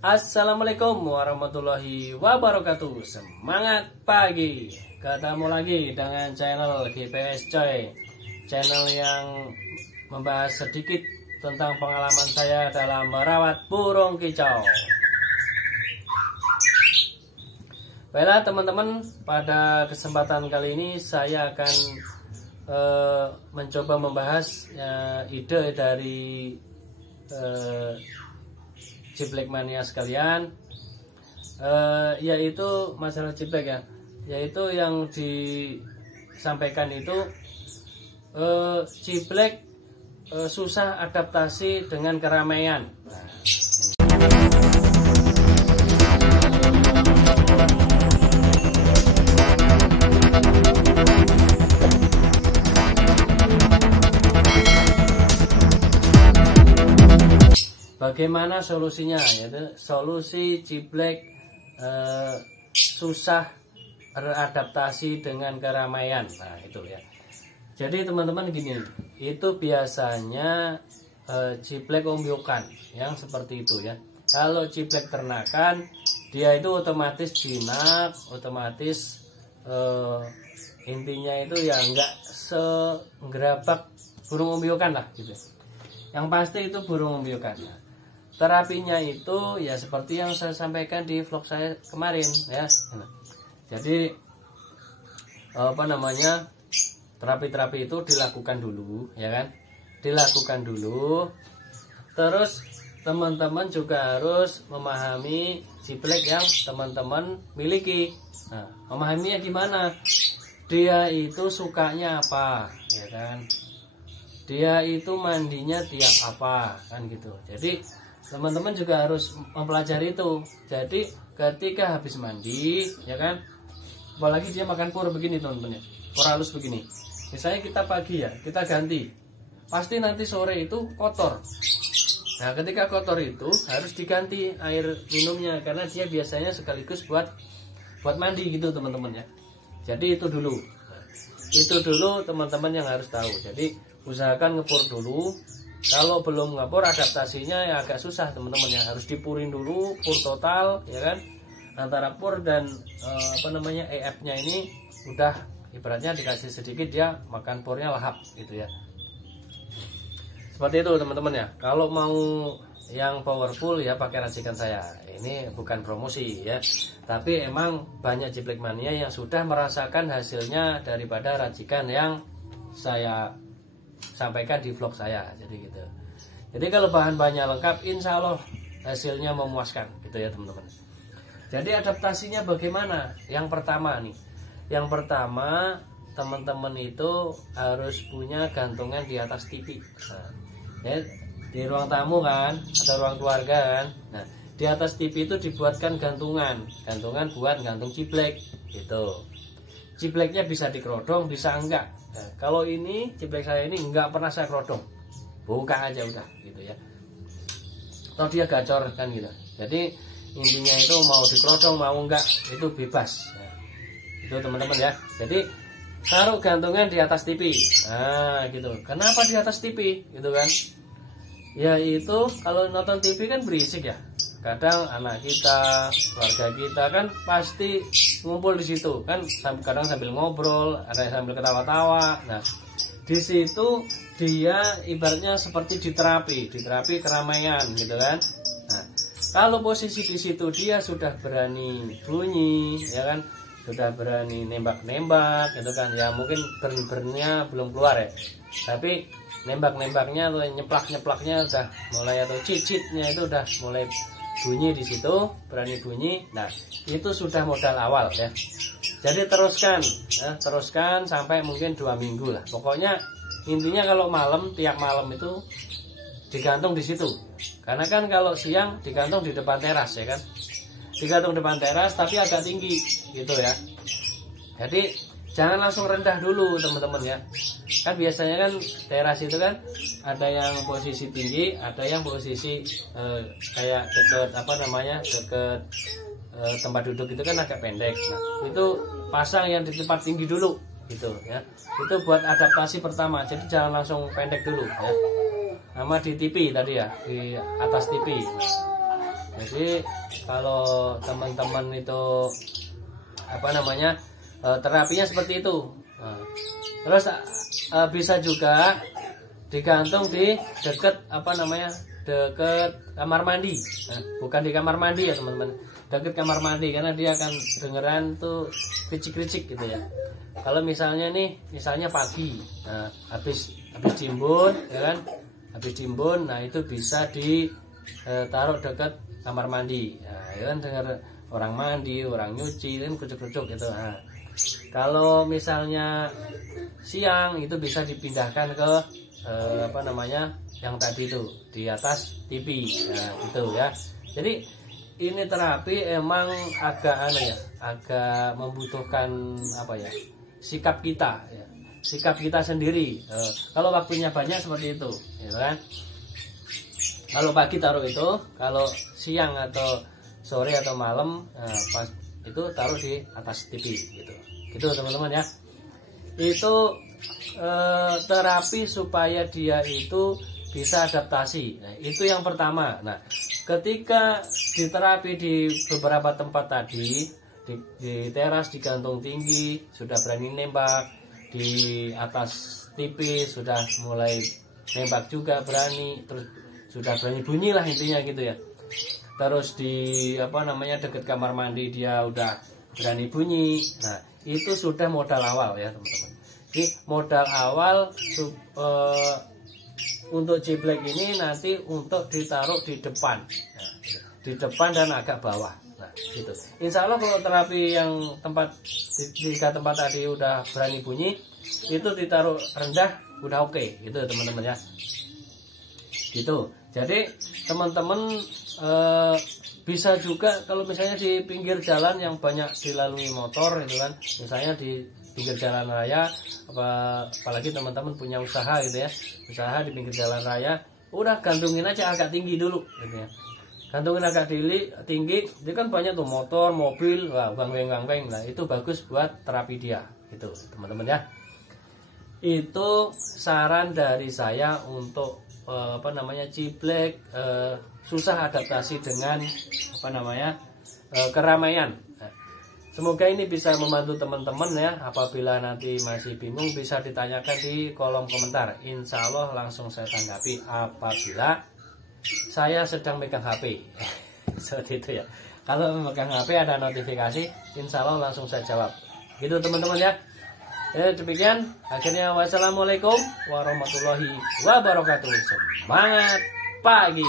Assalamualaikum warahmatullahi wabarakatuh. Semangat pagi. Ketemu lagi dengan channel GPS Coy, channel yang membahas sedikit tentang pengalaman saya dalam merawat burung kicau. Baiklah teman-teman, pada kesempatan kali ini saya akan mencoba membahas ide dari ciblek mania sekalian, yaitu masalah ciblek ya, yaitu yang disampaikan itu ciblek susah adaptasi dengan keramaian. Bagaimana solusinya? Yaitu solusi ciblek susah beradaptasi dengan keramaian. Nah itu ya. Jadi teman-teman gini, itu biasanya ciblek ombyokan yang seperti itu ya. Kalau ciblek ternakan, dia itu otomatis jinak, otomatis intinya itu ya enggak segerabak burung ombyokan lah gitu. Yang pasti itu burung ombyokan. Nah, terapinya itu ya seperti yang saya sampaikan di vlog saya kemarin ya. Jadi terapi-terapi itu dilakukan dulu ya kan, dilakukan dulu. Terus teman-teman juga harus memahami ciblek yang teman-teman miliki. Nah, memahaminya gimana? Dia itu sukanya apa ya kan, dia itu mandinya tiap apa kan gitu. Jadi teman-teman juga harus mempelajari itu. Jadi ketika habis mandi ya kan, apalagi dia makan pur begini teman-teman ya, pur halus begini, misalnya kita pagi ya kita ganti, pasti nanti sore itu kotor. Nah ketika kotor itu harus diganti air minumnya, karena dia biasanya sekaligus buat mandi gitu teman-teman ya. Jadi itu dulu teman-teman yang harus tahu. Jadi usahakan ngepur dulu. Kalau belum ngepur, adaptasinya ya agak susah teman-teman ya, harus dipurin dulu, pur total ya kan. Antara pur dan EF-nya ini udah ibaratnya dikasih sedikit, dia makan purnya lahap gitu ya. Seperti itu teman-teman ya. Kalau mau yang powerful ya pakai racikan saya. Ini bukan promosi ya, tapi emang banyak ciblek mania yang sudah merasakan hasilnya daripada racikan yang saya sampaikan di vlog saya. Jadi kalau bahan-bahannya lengkap, insya Allah hasilnya memuaskan gitu ya teman-teman. Jadi adaptasinya bagaimana? Yang pertama teman-teman itu harus punya gantungan di atas TV. Nah, ya, di ruang tamu kan, atau ruang keluarga kan. Nah di atas TV itu dibuatkan gantungan buat gantung ciblek gitu. Cibleknya bisa dikerodong, bisa enggak. Nah, kalau ini ciblek saya ini enggak pernah saya kerodong, buka aja udah gitu ya. Atau dia gacor kan gitu. Jadi intinya itu mau dikerodong mau enggak itu bebas. Nah, itu teman-teman ya. Jadi taruh gantungan di atas TV. Nah gitu. Kenapa di atas TV gitu kan? Ya itu kalau nonton TV kan berisik ya. Kadang anak kita, keluarga kita kan pasti ngumpul di situ kan, kadang sambil ngobrol, ada yang sambil ketawa-tawa. Nah, di situ dia ibaratnya seperti diterapi keramaian gitu kan. Nah, kalau posisi di situ dia sudah berani bunyi ya kan, sudah berani nembak-nembak gitu kan. Ya mungkin burn-burnnya belum keluar ya, tapi nembak-nembaknya atau nyeplak-nyeplaknya udah mulai, atau cicitnya itu udah mulai bunyi di situ, berani bunyi. Nah itu sudah modal awal ya. Jadi teruskan sampai mungkin 2 minggu lah. Pokoknya intinya kalau malam, tiap malam itu digantung di situ. Karena kan kalau siang digantung di depan teras ya kan, digantung depan teras tapi agak tinggi gitu ya. Jadi jangan langsung rendah dulu teman-teman ya. Kan biasanya kan teras itu kan ada yang posisi tinggi, ada yang posisi kayak deket deket tempat duduk itu kan agak pendek. Nah itu pasang yang di tempat tinggi dulu gitu ya. Itu buat adaptasi pertama. Jadi jangan langsung pendek dulu ya. Sama di TV tadi ya, di atas TV. Nah, Jadi kalau teman-teman itu apa namanya terapinya seperti itu. Terus bisa juga digantung di deket apa namanya deket kamar mandi. Bukan di kamar mandi ya teman-teman, deket kamar mandi, karena dia akan dengeran tuh kricik-kricik gitu ya. Kalau misalnya nih, misalnya pagi, habis timbun, ya kan, habis timbun, nah itu bisa ditaruh dekat kamar mandi, ya kan, dengar orang mandi, orang nyuci, kan kucuk-kucuk gitu. Nah, kalau misalnya siang itu bisa dipindahkan ke apa namanya yang tadi itu di atas TV, nah gitu ya. Jadi ini terapi emang agak agak membutuhkan apa ya, sikap kita ya, sikap kita sendiri. Kalau waktunya banyak seperti itu, ya kan. Kalau pagi taruh itu, kalau siang atau sore atau malam pas itu taruh di atas TV gitu. Gitu teman-teman ya. Itu terapi supaya dia itu bisa adaptasi. Nah, itu yang pertama. Nah, ketika diterapi di beberapa tempat tadi, di teras, di gantung tinggi sudah berani nembak, di atas TV sudah mulai nembak juga berani, terus sudah berani bunyi lah intinya gitu ya. Terus di apa namanya dekat kamar mandi dia udah berani bunyi. Nah, itu sudah modal awal ya teman-teman. Jadi modal awal untuk jiblek ini nanti untuk ditaruh di depan, nah, di depan dan agak bawah. Nah, gitu. Insya Allah kalau terapi yang di tempat tadi udah berani bunyi, itu ditaruh rendah udah oke, gitu teman-teman ya. Gitu. Jadi teman-teman bisa juga kalau misalnya di pinggir jalan yang banyak dilalui motor, itu kan, misalnya di pinggir jalan raya, apalagi teman-teman punya usaha gitu ya, usaha di pinggir jalan raya, udah gantungin aja agak tinggi dulu gitu ya. Gantungin agak tinggi, dia kan banyak tuh motor, mobil, wah bang-bang. Nah, itu bagus buat terapi dia gitu teman-teman ya. Itu saran dari saya untuk apa namanya jiblek susah adaptasi dengan apa namanya keramaian. Nah, semoga ini bisa membantu teman-teman ya. Apabila nanti masih bingung bisa ditanyakan di kolom komentar. Insya Allah langsung saya tanggapi apabila saya sedang megang HP. Seperti itu ya. Kalau memegang HP ada notifikasi, insya Allah langsung saya jawab. Gitu teman-teman ya. Ya demikian. Akhirnya wassalamualaikum warahmatullahi wabarakatuh. Semangat pagi.